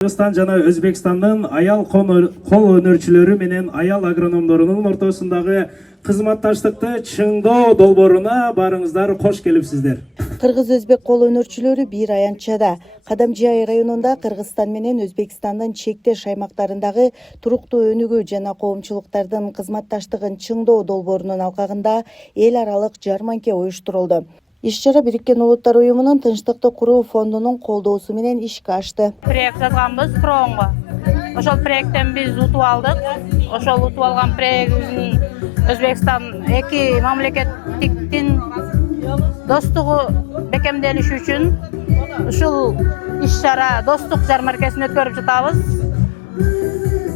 Kırgızstan жана Өзбекстандын аял кол өнөрчүлөрү менен аял агрономдорунун ортосундагы кызматташтыкты чыңдоо долбооруна барыңыздар кош келипсиздер. Кыргыз-өзбек кол өнөрчүлөрү бир аянтчада Кадамжай районунда Кыргызстан менен Өзбекстандын чектеш аймактарындагы туруктуу өнүгүү жана коомчулуктардын кызматташтыгын чыңдоо долбоорунун алкагында эл аралык жарманке уюштурулду. Иш-чара Бириккен Улуттар уюмунун Тынчтыкты куруу фондунун колдоосу менен ишке ашты. Проект жазганбыз Кронго. Ошол проекттен биз утуп алдык. Ошол утуп алган проектибиздин Өзбекстан эки мамлекеттиктин достугу бекемделиши үчүн ушул иш-чара достук жармаркесин өткөрүп жатабыз.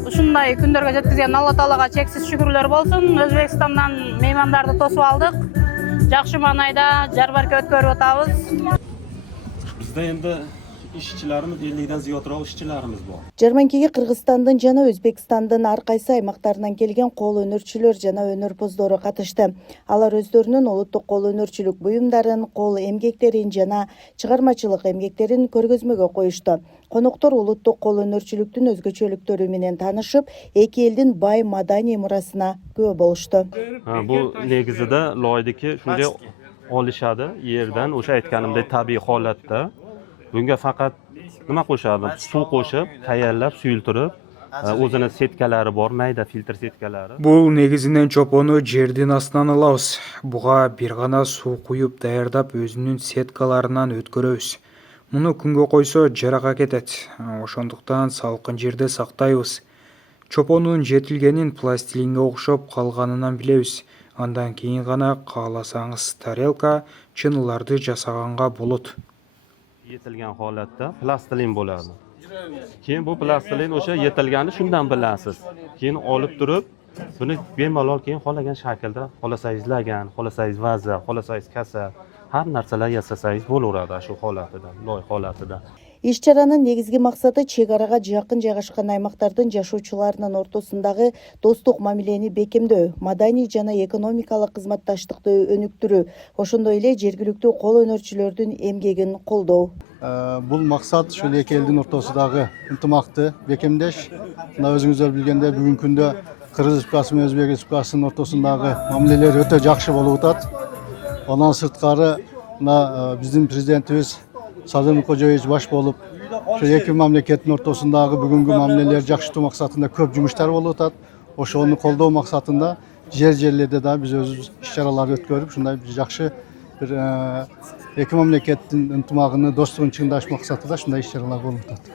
Ушундай күндөргө жеткизген Алла Таалага чексиз шүгүрлөр болсун. Өзбекстандан меймандарды тосуп алдык. Жакшы маанайда жармарка өткөрүп атабыз. Bizde endi işçilerimiz 50'den ziyodroq işçilerimiz bor. Жарманкеге Кыргызстандын жана Өзбекстандын ар кайсы аймактарынан келген кол өнөрчүлөр жана өнөрпоздору катышты. Алар өздөрүнүн улуттук кол өнөрчүлүк буюмдарын, кол эмгектерин жана чыгармачылык эмгектерин көргөзмөгө коюшту. Коноктор улуттук кол өнөрчүлүктүн өзгөчөлүктөрү менен таанышып, эки элдин бай маданий мурасына күбө болушту. Bu negizida loydaki shunday olishadi yerdan o'sha aytganimdek tabiiy holatda. Bunga faqat nima qo'shadi? Suv qo'shib, tayyorlab, suyultirib, o'zini setkalari bor, mayda filtr setkalari. Бул негизинен чопону жердин астынан алабыз. Буга бир гана суу куюп даярдап өзүнүн сеткаларынан өткөрөбүз. Муну күнгө койсо жарага кетет. Ошондуктан салкын жерде сактайбыз. Чопонун жетилгенин пластилинге окшоп калганынан билебиз. Андан кийин гана кааласаңыз тарелка, чыныларды жасаганга болот. Yetilgan holatda plastilin bo'ladi. Keyin bu plastilin o'sha yetilgani shundan bilasiz. Keyin olib turib, buni bemalol keyin xolagan shaklda, xolasangiz lagan, xolasangiz vaza, xolasangiz kasa, har narsalar yasasangiz bo'laveradi shu holatida, loy holatida. Иш-чаранын негизги максаты чек арага жакын жайгашкан аймактардын жашоочуларынын ортосундагы достук мамилени бекемдөө, маданий жана экономикалык кызматташтыкты өнүктүрүү, ошондой эле жергиликтүү кол өнөрчүлөрдүн эмгегин колдоо. Бул максат ушул эки элдин ортосундагы ынтымакты бекемдеш. Мына өзүңүздөр билгендей бүгүнкү күндө Кыргыз Республикасы менен Өзбек Республикасынын ортосундагы мамилелер өтө жакшы болуп атат. Андан сырткары мына биздин президентибиз Садыр Мукожоевич баш болуп, ошо эки мамлекеттин ортосундагы бүгүнкү мамилелер жакшыртуу максатында көп жумуштар болуп атат. Ошону колдоо максатында жерлерде да биз өзүбүз иш-чаралар өткөрүп, ушундай бир жакшы бир эки мамлекеттин ынтымагын, достугун чыңдаш максатында ушундай иш-чаралар болуп атат.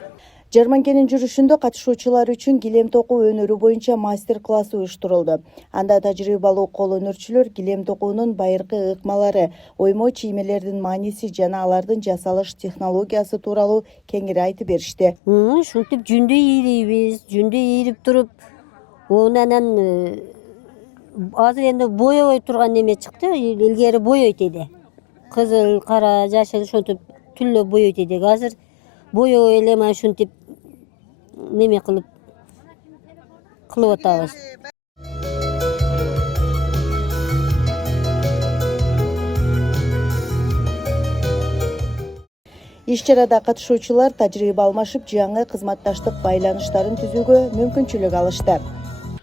Жарманкенин жүрүшүндө катышуучулар үчүн килем токуу өнөрү боюнча мастер-класс уюштурулду. Анда тажрыйбалуу кол өнөрчүлөр килем токуунун байыркы ыкмалары, оймо чиймелердин мааниси жана алардын жасалыш технологиясы тууралуу кеңири айтып беришти. Ушинтип жүндү ийрейбиз, жүндү ийрип туруп, анан азыр энди боебой турган неме чыкты, илгери бойойт эди. Кызыл, кара, жашыл ошентип түрлүү бойойт эди. Азыр боебой эле мына ушинтип неме кылып атабыз. Иш-чарада катышуучулар тажрыйба алмашып, жаңы кызматташтык байланыштарын түзүүгө мүмкүнчүлүк алышты.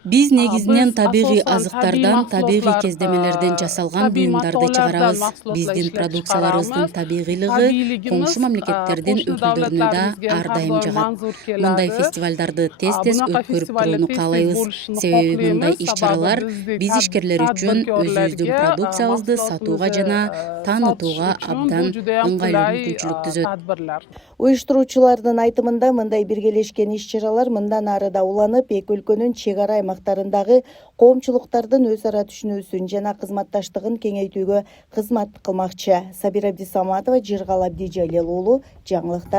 Биз негизинен табигый азыктардан, табигый кездемелерден жасалган буюмдарды чыгарабыз. Биздин продукцияларыбыздын табигыйлыгы коңшу мамлекеттердин өкүлдөрүнө да ар дайым жагат. Мындай фестивалдарды тез-тез өткөрүп турууну каалайбыз. Себеби мындай иш-чаралар биз ишкерлер үчүн өзүбүздүн продукциябызды сатууга жана таанытууга абдан ыңгайлуу мүмкүнчүлүк түзөт. Уюштуруучулардын айтымында мындай биргелешкен иш-чаралар мындан ары да уланып, эки өлкөнүн чек ара аймактарындагы коомчулуктардын өз ара түшүнүүсүн жана кызматташтыгын кеңейтүүгө кызмат кылмакчы. Сабира Абдисаматова, Жыргал Абдижалил уулу, жаңылыктар.